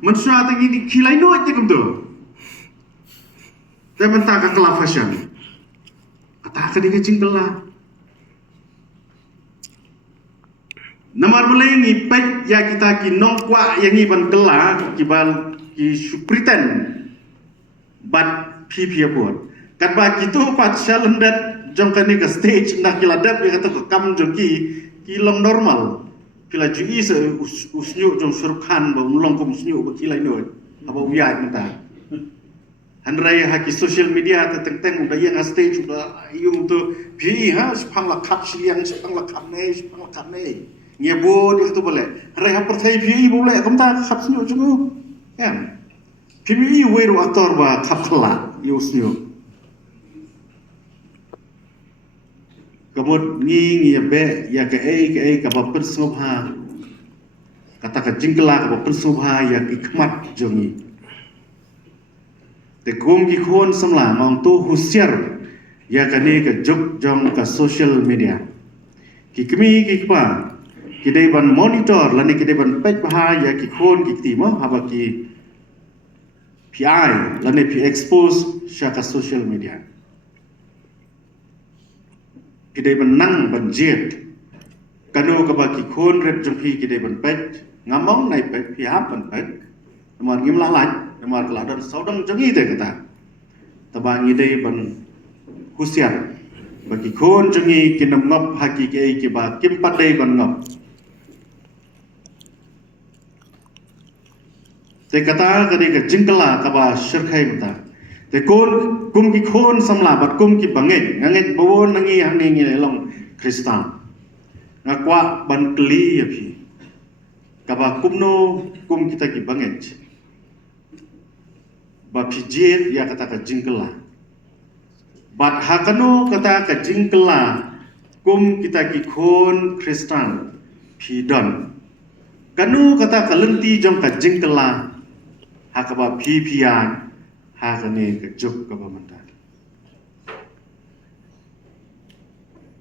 manusia tangi ni kilai no ite kumtu. Tapi mentah ke kelap fashion. Kata ke dia cingkela. Namar mulai ni pek ya kita ki nongkwa yang ni ban kela kibal ki pretend but pipi buat. Kat ba kitu pat shalendat jong kan ni ke stage nak kiladap ya kata ke kam jong ki long normal. Kila jui se usnyu jong surkan ba mulong kum usnyu ba kilai no. Apa uyai mentah. Handrai haki social media tentang udah yang stage udah yung tu pi ha sepang lakap siang sepang lakap ne nyebut itu boleh hari apa percaya pi boleh kamu tak kap senyum juga kan pi weru ator ba kap kelak yusnyu kamu ni be ya ke apa persubha kata ke jingkela ke persubha ya ikmat jongi te kum ki khon samla mong tu husiar ya kane ke juk jong ka social media ki kmi ki pa ki dei ban monitor lani ki dei ban pej baha ya ki khon ki ti mo haba ki pi lani pi expose sha ka social media ki dei ban nang ban jet kanu ka ba ki khon ret jong pi ki dei ban pej ngamong nai pej pi hap ban pej mon ngim la lai namar kala dan saudang jangi te kata tabangi dei ban husiar bagi khon jangi kinam ngop haki ke ki ba kim pat dei ban ngop te kata kadi ke jingkela ka ba shirkhai mata te kon kum ki khon samla bat kum ki banget nganget bawon nangi hang ni long kristan ngakwa ban kli ya phi ka ba kumno kum kita ki banget ba pijit ya kata ka jingkela bat hakano kata ka jingkela kum kita ki khon kristan pidon kanu kata ka lenti jong ka jingkela hakaba pipia hakane ka juk ka bamantan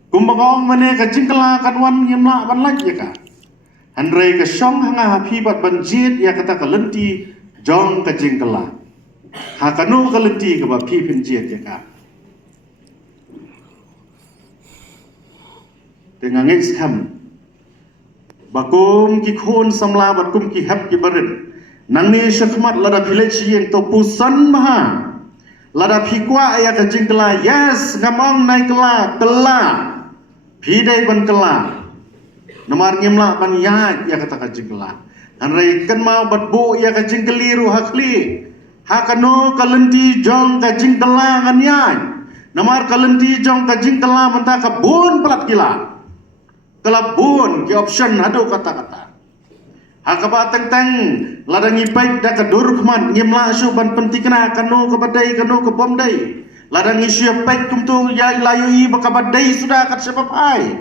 kumbagong mane ka jingkela kanwan yemla ban laj ya ka handrai ka shong hanga hapi bat banjit ya kata ka lenti jong ka jingkela hakanu ka lenti ka ba pipin jit ya ka dengan ngam bakum ki khon samla bakum ki hap ki barin nang ni syakmat lada village yang to pusan maha lada phikwa ya ka jingkela yes ngamong nai kela pidai ban kela namar ngimla ban ya kata ka jingkela anrai kan mau bat bu ya ka jingkeliru hakli hakano kalenti jong ka jingkela ngan ya namar kalenti jong ka jingkela menta ka bun pelat kila kelabun ki option adu kata-kata hakaba teng ladangi baik da kadur kman ngimla su ban pentikna kanu kabadai kanu kebomdai ladangi syap baik kumtu ya layui bakabadai sudah kat sebab ai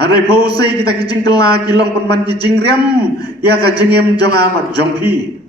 harai pose kita kijing kela kilong penman kijing riam ya ka jingem jong amat jongpi